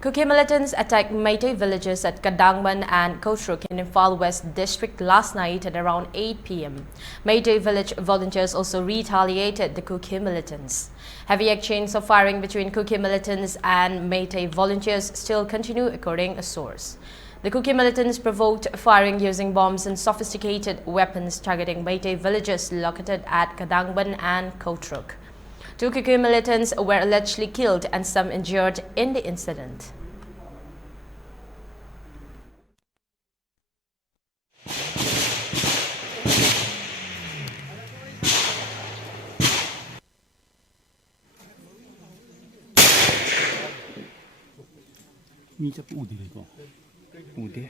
Kuki militants attacked Meitei villages at Kadangband and Koutruk in Imphal West District last night at around 8 p.m. Meitei village volunteers also retaliated the Kuki militants. Heavy exchanges of firing between Kuki militants and Meitei volunteers still continue, according to a source. The Kuki militants provoked firing using bombs and sophisticated weapons targeting Meitei villages located at Kadangband and Koutruk. 2 Kuki militants were allegedly killed and some injured in the incident. Mi chấp ủ đi có ủ đi